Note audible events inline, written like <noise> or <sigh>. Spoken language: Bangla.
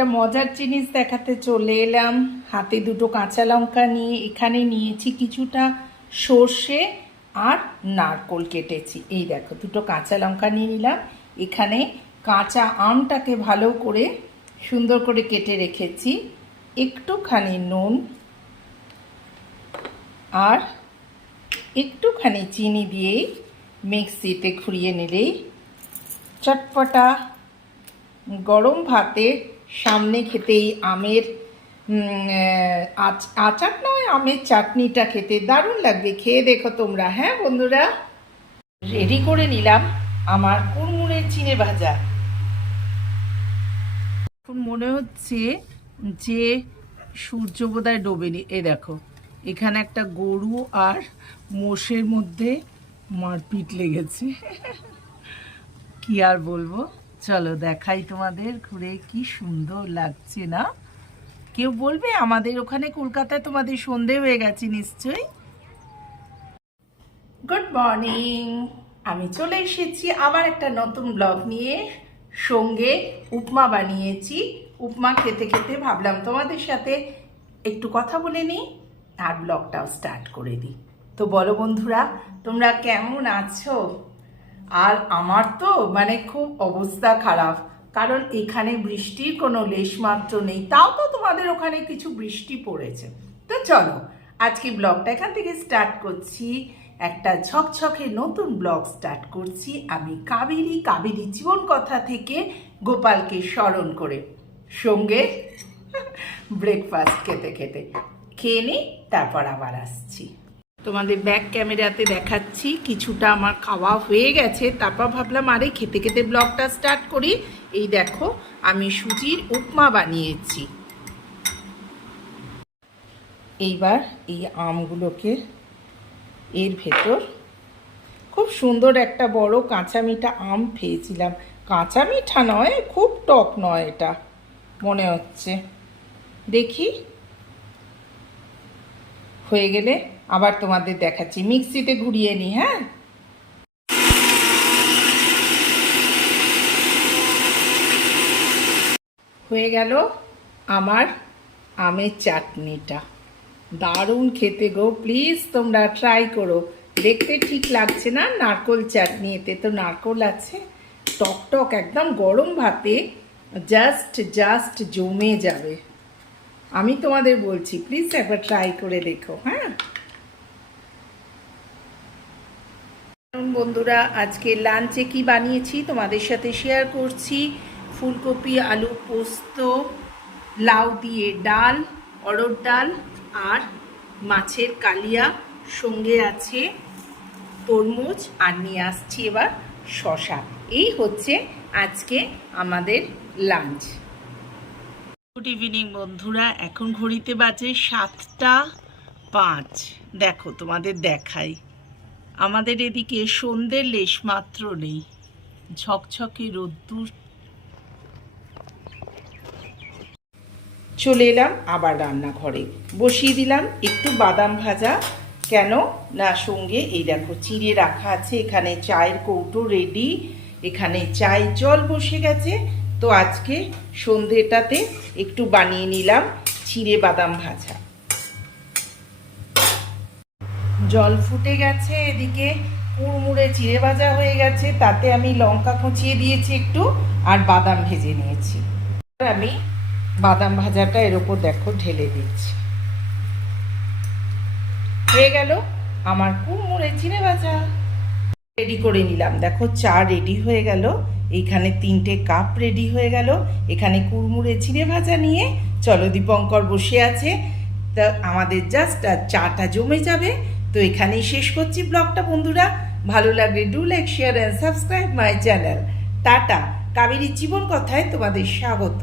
একটা মজার জিনিস দেখাতে চলে এলাম। হাতে দুটো কাঁচা লঙ্কা নিয়ে এখানে নিয়েছি কিছুটা সর্ষে আর নারকোল কেটেছি। এই দেখো, দুটো কাঁচা লঙ্কা নিয়ে নিলাম। এখানে কাঁচা আমটাকে ভালো করে সুন্দর করে কেটে রেখেছি। একটুখানি নুন আর একটুখানি চিনি দিয়েই মিক্সিতে ঘুরিয়ে নিলেই চটপটা গরম ভাতে সামনে খেতেই আমের আচ- আচার নয়, আমের চাটনিটা খেতে দারুণ লাগবে। খেয়ে দেখো তোমরা হ্যাঁ বন্ধুরা? রেডি করে নিলাম আমার কুড়মুড়ের চিনে ভাজা। এখন মনে হচ্ছে যে সূর্য বোধহয় ডোবেনি। এ দেখো, এখানে একটা গরু আর মোষের মধ্যে মারপিট লেগেছে। কি আর বলব? চলো দেখাই তোমাদের, ঘুরে কি সুন্দর লাগছে না? কেউ বলবে আমাদের ওখানে কলকাতায় তোমাদের সন্ধে হয়ে গেছে নিশ্চয়ই। গুড মর্নিং আমি চলে এসেছি আবার একটা নতুন ব্লগ নিয়ে। সঙ্গে উপমা বানিয়েছি। উপমা খেতে খেতে ভাবলাম তোমাদের সাথে একটু কথা বলে নিই, আর ব্লগটাও স্টার্ট করে দিই। তো বলো বন্ধুরা, তোমরা কেমন আছো? আর আমার তো মানে খুব অবস্থা খারাপ। কারণ এখানে বৃষ্টির কোনো লেশমাত্র নেই। তাও তো তোমাদের ওখানে কিছু বৃষ্টি পড়েছে। তো চলো, আজকে ব্লগটা এখান থেকে স্টার্ট করছি। একটা ঝকঝকে নতুন ব্লগ স্টার্ট করছি। আমি কাবেরি কাবেরি জীবন কথা থেকে গোপালকে স্মরণ করে। সঙ্গে <laughs> ব্রেকফাস্ট খেতে খেতে। খেয়ে নিই তারপর আবার আসছি। তোমাদের ব্যাক ক্যামেরাতে দেখাচ্ছি, কিছুটা আমার খাওয়া হয়ে গেছে। তারপর ভাবলাম, আরে, খেতে খেতে ব্লগটা স্টার্ট করি। এই দেখো, আমি সুজির উপমা বানিয়েছি। এইবার এই আমগুলোকে এর ভেতর খুব সুন্দর একটা বড় কাঁচা মিঠা আম পেয়েছিলাম। কাঁচা মিঠা নয়, খুব টক নয় এটা, মনে হচ্ছে। দেখি, হয়ে গেলে আবার তোমাদের দেখাচ্ছি। মিক্সিতে ঘুরিয়ে নি হ্যাঁ? হয়ে গেল আমার আমের চাটনিটা। দারুণ খেতে গো প্লিজ তোমরা ট্রাই করো। দেখতে ঠিক লাগছে না নারকোল চাটনি, এতে তো নারকোল আছে। টক টক, একদম গরম ভাতে জাস্ট জাস্ট জমে যাবে। আমি তোমাদের বলছি প্লিজ একবার ট্রাই করে দেখো হ্যাঁ? বন্ধুরা, আজকে লাঞ্চে কি বানিয়েছি তোমাদের সাথে শেয়ার করছি। ফুলকপি, আলু পোস্ত, লাউ দিয়ে ডাল অরড় ডাল আর মাছের কালিয়া সঙ্গে আছে তরমুজ আর নিয়ে আসছি এবার শশা এই হচ্ছে আজকে আমাদের লাঞ্চ। গুড ইভিনিং বন্ধুরা, এখন ঘড়িতে বাজে সাতটা পাঁচ। দেখো তোমাদের দেখাই। আমাদের এদিকে সন্ধ্যের লেশ মাত্র নেই। ঝকঝকে রোদ্দুর। চলে এলাম আবার রান্নাঘরে। বসিয়ে দিলাম একটু বাদাম ভাজা। কেন? না, সঙ্গে এই দেখো, চিড়ে রাখা আছে, এখানে চায়ের কৌটো রেডি এখানে চাই জল বসে গেছে। তো আজকে সন্ধেটাতে একটু বানিয়ে নিলাম চিড়ে বাদাম ভাজা। জল ফুটে গেছে, এদিকে কুড়মুড়ে চিড়ে ভাজা হয়ে গেছে, তাতে আমি লঙ্কা কুচিয়ে দিয়েছি একটু আর বাদাম ভেজে নিয়েছি। আর আমি বাদাম ভাজাটা এর ওপর দেখো ঢেলে দিচ্ছি। হয়ে গেল আমার কুড়মুড়ে চিড়ে ভাজা। রেডি করে নিলাম। দেখো চা রেডি হয়ে গেল। এইখানে তিনটে কাপ রেডি হয়ে গেল। এখানে কুড়মুড়ে চিড়ে ভাজা নিয়ে চলো দীপঙ্কর বসে আছে। তা আমাদের জাস্ট চাটা জমে যাবে। তো এখানেই শেষ করছি ব্লগটা, বন্ধুরা। ভালো লাগলে do like share and subscribe my channel ta-ta. Kaberi জীবন কথায় তোমাদের স্বাগত।